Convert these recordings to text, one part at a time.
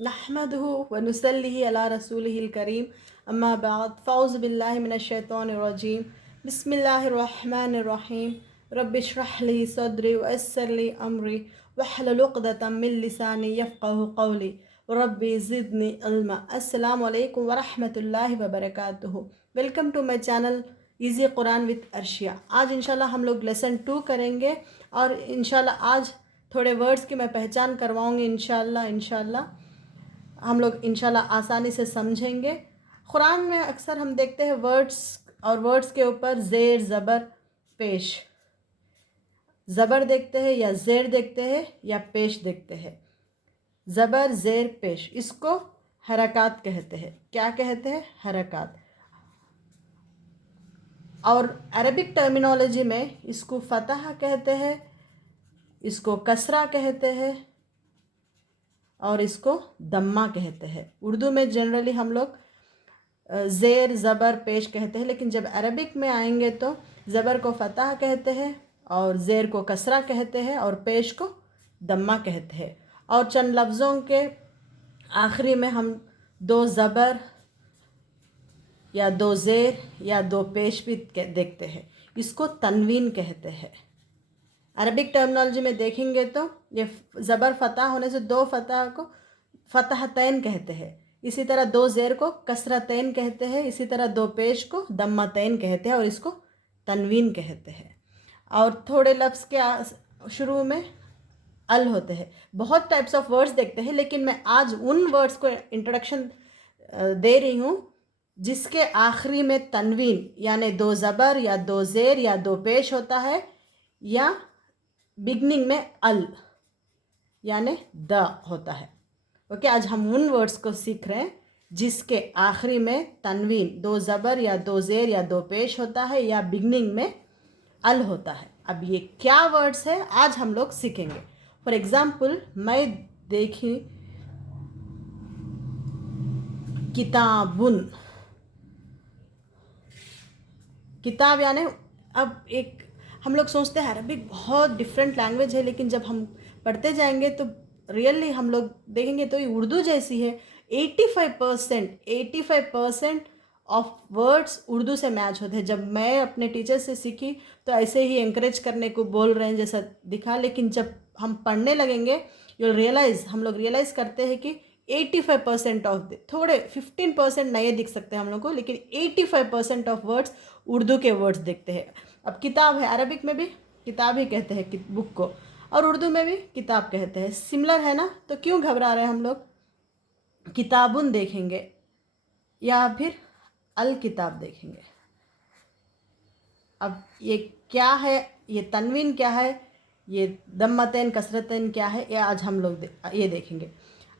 नहमदुहु व नुसल्लिहि अला रसूलिहिल करीम अम्मा बाद फ़ौज़ु बिल्लाहि मिनश शैतानिर रजीम बिस्मिल्लाहिर रहमानिर रहीम रब्बि इश्रह ली सद्री व यस्सिर ली अमरी वहलुल उक़दतम मिन लिसानी यफ़क़हू क़ौली रब्बी ज़िदनी इल्मा। अस्सलामु अलैकुम व रहमतुल्लाहि व बरकातुहू। Welcome to my channel easy Quran with Arshia. आज इंशाल्लाह हम लोग लेसन 2 करेंगे और इंशाल्लाह आज थोड़े वर्ड्स की मैं पहचान करवाऊँगी। इंशाल्लाह हम लोग इंशाल्लाह आसानी से समझेंगे। कुरान में अक्सर हम देखते हैं वर्ड्स और वर्ड्स के ऊपर ज़ेर ज़बर पेश, ज़बर देखते हैं या ज़ेर देखते हैं या पेश देखते हैं। ज़बर ज़ेर पेश, इसको हरकत कहते हैं। क्या कहते हैं? हरकत। और अरबिक टर्मिनोलॉजी में इसको फ़तह कहते हैं, इसको कसरा कहते हैं और इसको दम्मा कहते हैं। उर्दू में जनरली हम लोग ज़ेर ज़बर पेश कहते हैं, लेकिन जब अरबिक में आएंगे तो ज़बर को फ़तह कहते हैं और ज़ेर को कसरा कहते हैं और पेश को दम्मा कहते हैं। और चंद लफ्ज़ों के आखिरी में हम 2 ज़बर या 2 ज़ेर या 2 पेश भी देखते हैं। इसको तनवीन कहते हैं। अरबिक टर्मिनोलॉजी में देखेंगे तो ये ज़बर फ़तह होने से 2 फ़तह को फ़तहतैन कहते हैं, इसी तरह 2 ज़ेर को कसरतैन कहते हैं, इसी तरह 2 पेश को दम्मतैन कहते हैं और इसको तनवीन कहते हैं। और थोड़े लफ्ज़ के शुरू में अल होते हैं। बहुत टाइप्स ऑफ वर्ड्स देखते हैं, लेकिन मैं आज उन वर्ड्स को इंट्रोडक्शन दे रही हूँ जिसके आखिरी में तनवीन यानी 2 ज़बर या 2 ज़ेर या 2 पेश होता है, या बिगनिंग में अल यानी द होता है। ओके, आज हम उन वर्ड्स को सीख रहे हैं जिसके आखिरी में तनवीन 2 ज़बर या 2 ज़ेर या 2 पेश होता है या बिगनिंग में अल होता है। अब ये क्या वर्ड्स है आज हम लोग सीखेंगे। फॉर एग्ज़ाम्पल, मैं देखी किताबुन, किताब यानी, अब एक हम लोग सोचते हैं अरबिक बहुत डिफरेंट लैंग्वेज है, लेकिन जब हम पढ़ते जाएंगे तो रियली हम लोग देखेंगे तो ये उर्दू जैसी है। 85% ऑफ वर्ड्स उर्दू से मैच होते हैं। जब मैं अपने टीचर से सीखी तो ऐसे ही इंकरेज करने को बोल रहे हैं जैसा दिखा, लेकिन जब हम पढ़ने लगेंगे हम लोग रियलाइज़ करते हैं कि 85% ऑफ थोड़े 15% नए दिख सकते हैं हम लोग को, लेकिन 85% ऑफ वर्ड्स उर्दू के वर्ड्स देखते हैं। अब किताब है, अरबिक में भी किताब ही कहते हैं कि बुक को, और उर्दू में भी किताब कहते हैं। सिमिलर है ना, तो क्यों घबरा रहे हैं हम लोग? किताबुन देखेंगे या फिर अल किताब देखेंगे। अब ये क्या है, ये तनवीन क्या है, ये दम्मतैन कसरतैन क्या है, ये आज हम लोग ये देखेंगे।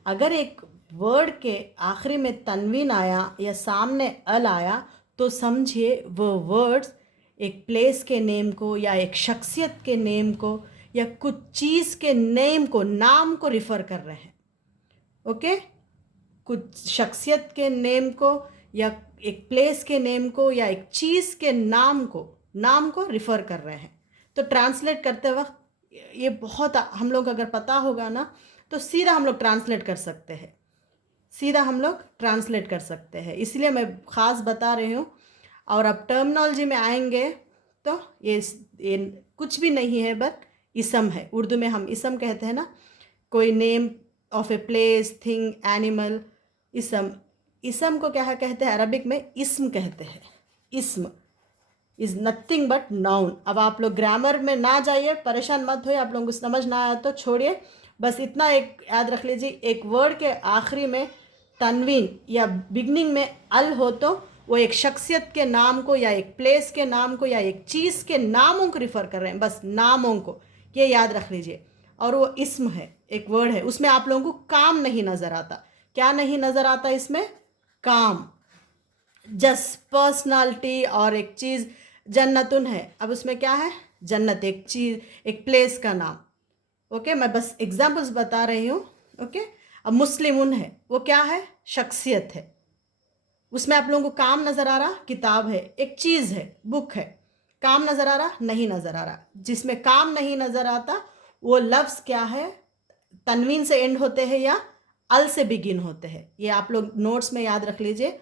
अगर एक वर्ड के आखिरी में तनवीन आया या सामने अल आया तो समझिए वो वर्ड्स एक प्लेस के नेम को या एक शख्सियत के नेम को या कुछ चीज़ के नेम को, नाम को रिफ़र कर रहे हैं। ओके, कुछ शख्सियत के नेम को या एक प्लेस के नेम को या एक चीज़ के नाम को रिफ़र कर रहे हैं। तो ट्रांसलेट करते वक्त ये बहुत हम लोग अगर पता होगा ना तो सीधा हम लोग ट्रांसलेट कर सकते हैं, इसलिए मैं ख़ास बता रही हूँ। और अब टर्मिनोलॉजी में आएंगे तो ये कुछ भी नहीं है, बट इसम है। उर्दू में हम इसम कहते हैं ना, कोई name of a place, thing, animal, इसम को क्या कहते हैं? अरबिक में इस्म कहते हैं। इस्म इज़ नथिंग बट नाउन। अब आप लोग ग्रामर में ना जाइए, परेशान मत होइए, आप लोगों को समझ ना आया तो छोड़िए, बस इतना एक याद रख लीजिए, एक वर्ड के आखिरी में तनवीन या बिगनिंग में अल हो तो वो एक शख्सियत के नाम को या एक प्लेस के नाम को या एक चीज़ के नामों को रिफ़र कर रहे हैं, बस नामों को, ये याद रख लीजिए। और वो इस्म है, एक वर्ड है, उसमें आप लोगों को काम नहीं नज़र आता। क्या नहीं नज़र आता इसमें? काम। जस्ट पर्सनालिटी और एक चीज़ जन्नतुन है, अब उसमें क्या है? जन्नत, एक चीज़, एक प्लेस का नाम। ओके, मैं बस एग्जाम्पल्स बता रही हूँ। ओके, अब मुस्लिमुन है, वो क्या है? शख्सियत है। उसमें आप लोगों को काम नज़र आ रहा? किताब है, एक चीज़ है, बुक है। काम नज़र आ रहा? नहीं नज़र आ रहा। जिसमें काम नहीं नज़र आता वो लफ्ज़ क्या है? तनवीन से एंड होते हैं या अल से बिगिन होते हैं। ये आप लोग नोट्स में याद रख लीजिए।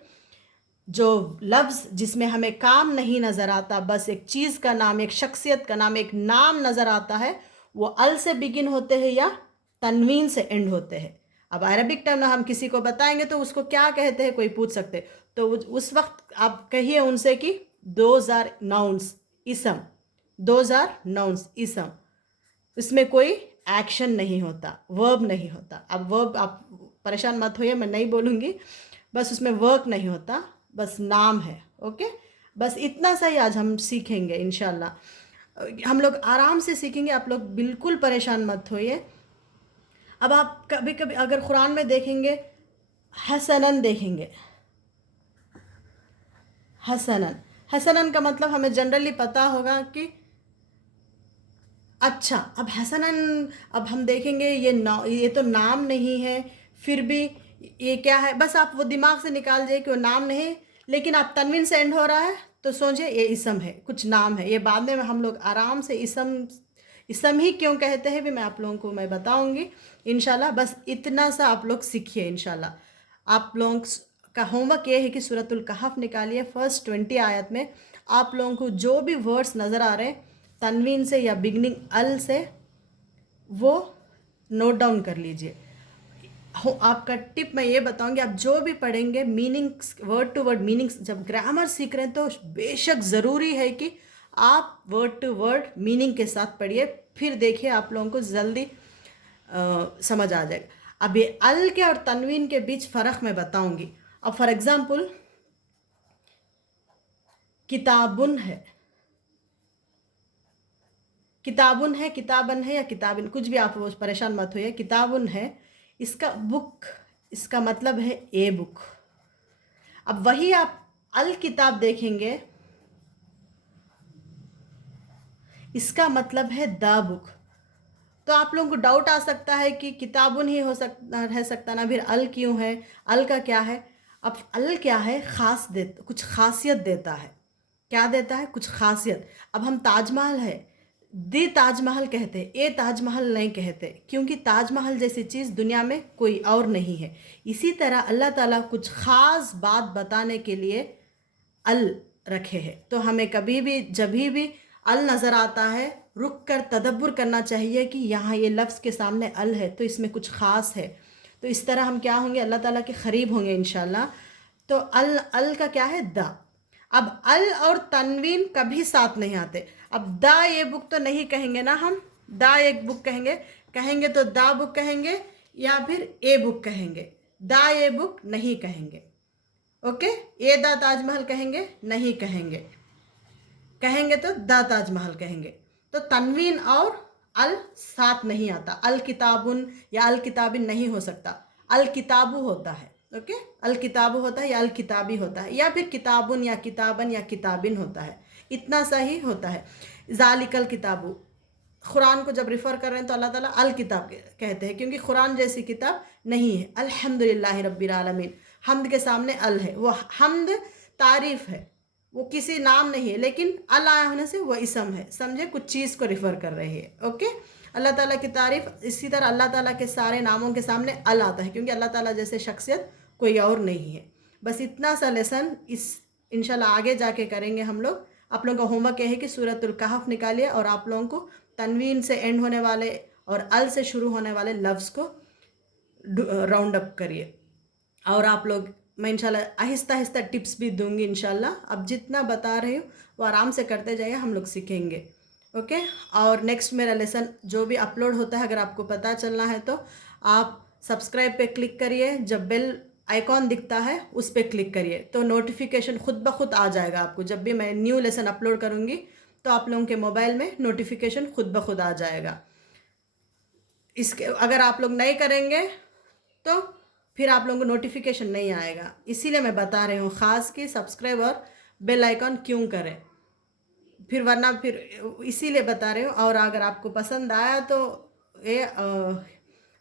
जो लफ्ज़ जिसमें हमें काम नहीं नज़र आता, बस एक चीज़ का नाम, एक शख्सियत का नाम, एक नाम नज़र आता है, वो अल से बिगिन होते हैं या तनवीन से एंड होते हैं। अब अरबिक टर्म हम किसी को बताएंगे तो उसको क्या कहते हैं, कोई पूछ सकते, तो उस वक्त आप कहिए उनसे कि दोज आर नाउन्स, इसम, दोज आर नाउन्स, इसम। इसमें कोई एक्शन नहीं होता, वर्ब नहीं होता। अब वर्ब आप परेशान मत होइए, मैं नहीं बोलूँगी, बस उसमें वर्क नहीं होता, बस नाम है। ओके, बस इतना सा ही आज हम सीखेंगे इंशाल्लाह। हम लोग आराम से सीखेंगे, आप लोग बिल्कुल परेशान मत होइए। अब आप कभी कभी अगर कुरान में देखेंगे, हसनन देखेंगे, हसनन, हसनन का मतलब हमें जनरली पता होगा कि अच्छा। अब हसनन, अब हम देखेंगे ये तो नाम नहीं है, फिर भी ये क्या है, बस आप वो दिमाग से निकाल दीजिए कि वो नाम नहीं, लेकिन आप तनवीन से एंड हो रहा है तो सोचिए ये इसम है, कुछ नाम है। ये बाद में हम लोग आराम से इसम ही क्यों कहते हैं भी मैं आप लोगों को मैं बताऊंगी इंशाल्लाह। बस इतना सा आप लोग सीखिए इंशाल्लाह। आप लोग का होमवर्क ये है कि सूरतुल कहफ निकालिए, फर्स्ट 20 आयत में आप लोगों को जो भी वर्ड्स नज़र आ रहे हैं तनवीन से या बिगनिंग अल से, वो नोट डाउन कर लीजिए। आपका टिप मैं ये बताऊंगी, आप जो भी पढ़ेंगे meanings, word to word meanings, जब ग्रामर सीख रहे हैं तो बेशक ज़रूरी है कि आप वर्ड टू वर्ड मीनिंग के साथ पढ़िए, फिर देखिए आप लोगों को जल्दी समझ आ जाएगा। अब ये अल के और तनवीन के बीच फ़र्क मैं बताऊंगी। अब फॉर एग्ज़ाम्पल किताबुन है, किताबुन है, किताबन है या किताबिन, कुछ भी आप वो परेशान मत होइए। किताबुन है, इसका बुक, इसका मतलब है ए बुक। अब वही आप अल किताब देखेंगे, इसका मतलब है द बुक। तो आप लोगों को डाउट आ सकता है कि किताबुन ही हो सकता, रह सकता ना, फिर अल क्यों है, अल का क्या है। अब अल क्या है, खास दे, कुछ खासियत देता है। क्या देता है, कुछ खासियत। अब हम ताजमहल है, दी ताजमहल कहते हैं, ए ताजमहल नहीं कहते, क्योंकि ताजमहल जैसी चीज़ दुनिया में कोई और नहीं है। इसी तरह अल्लाह ताला कुछ ख़ास बात बताने के लिए अल रखे हैं। तो हमें कभी भी जब भी अल नज़र आता है, रुक कर तदब्बर करना चाहिए कि यहाँ ये लफ्ज़ के सामने अल है तो इसमें कुछ ख़ास है। तो इस तरह हम क्या होंगे, अल्लाह ताला के क़रीब होंगे इंशाल्लाह। तो अल का क्या है, द। अब अल और तनवीन कभी साथ नहीं आते। अब द ये बुक तो नहीं कहेंगे ना, हम द एक बुक कहेंगे, कहेंगे तो द बुक कहेंगे या फिर ए बुक कहेंगे, द ए बुक नहीं कहेंगे। ओके, ए द ताजमहल कहेंगे, नहीं कहेंगे, कहेंगे तो द ताजमहल कहेंगे। तो तनवीन और अल साथ नहीं आता, अल किताबुन या अल किताबिन नहीं हो सकता, अल किताबु होता है। ओके, अल किताबु होता है या अल किताबी होता है, या फिर किताबुन या किताबन या किताबिन होता है, इतना सा ही होता है। ज़ालिकल किताबु, कुरान को जब रिफ़र कर रहे हैं तो अल्लाह ताला अल किताब कहते हैं, क्योंकि कुरान जैसी किताब नहीं है। अल्हम्दुलिल्लाहि रब्बिल आलमीन, हम्द के सामने अल है, वो हम्द तारीफ़ है, वो किसी नाम नहीं है, लेकिन अल आया होने से वो इसम है, समझे, कुछ चीज़ को रिफ़र कर रही है। ओके, अल्लाह ताला की तारीफ़, इसी तरह अल्लाह ताला के सारे नामों के सामने अल आता है, क्योंकि अल्लाह ताला जैसे शख्सियत कोई और नहीं है। बस इतना सा लेसन इस इंशाल्लाह आगे जाके करेंगे हम लोग। आप लोगों का होमवर्क यह है कि सूरतुल कहफ निकालिए और आप लोगों को तनवीन से एंड होने वाले और अल से शुरू होने वाले लफ्ज़ को राउंड अप करिए। और आप लोग, मैं इंशाल्लाह आहिस्ता आहिस्ता टिप्स भी दूंगी इंशाल्लाह। अब जितना बता रही हूँ वो आराम से करते जाइए, हम लोग सीखेंगे। ओके, और नेक्स्ट मेरा लेसन जो भी अपलोड होता है, अगर आपको पता चलना है तो आप सब्सक्राइब पे क्लिक करिए, जब बेल आइकॉन दिखता है उस पर क्लिक करिए, तो नोटिफिकेशन खुद ब खुद आ जाएगा आपको। जब भी मैं न्यू लेसन अपलोड करूँगी तो आप लोगों के मोबाइल में नोटिफिकेशन खुद ब खुद आ जाएगा। इसके अगर आप लोग नहीं करेंगे तो फिर आप लोगों को नोटिफिकेशन नहीं आएगा, इसीलिए मैं बता रही हूँ ख़ास कि सब्सक्राइब और बेल आइकॉन क्यों करें, फिर वरना फिर इसीलिए बता रही हूँ। और अगर आपको पसंद आया तो ये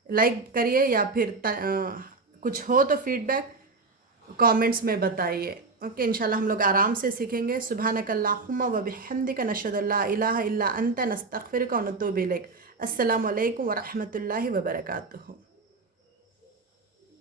लाइक करिए, या फिर कुछ हो तो फीडबैक कमेंट्स में बताइए। ओके, इंशाल्लाह हम लोग आराम से सीखेंगे। सुब्हानकल्लाहुम्मा व बिहम्दिका नशहदु अल्ला इलाहा इल्ला अंता नस्तगफिरुका व नतूबु इलैक। अस्सलामु अलैकुम व रहमतुल्लाहि व बरकातुहू।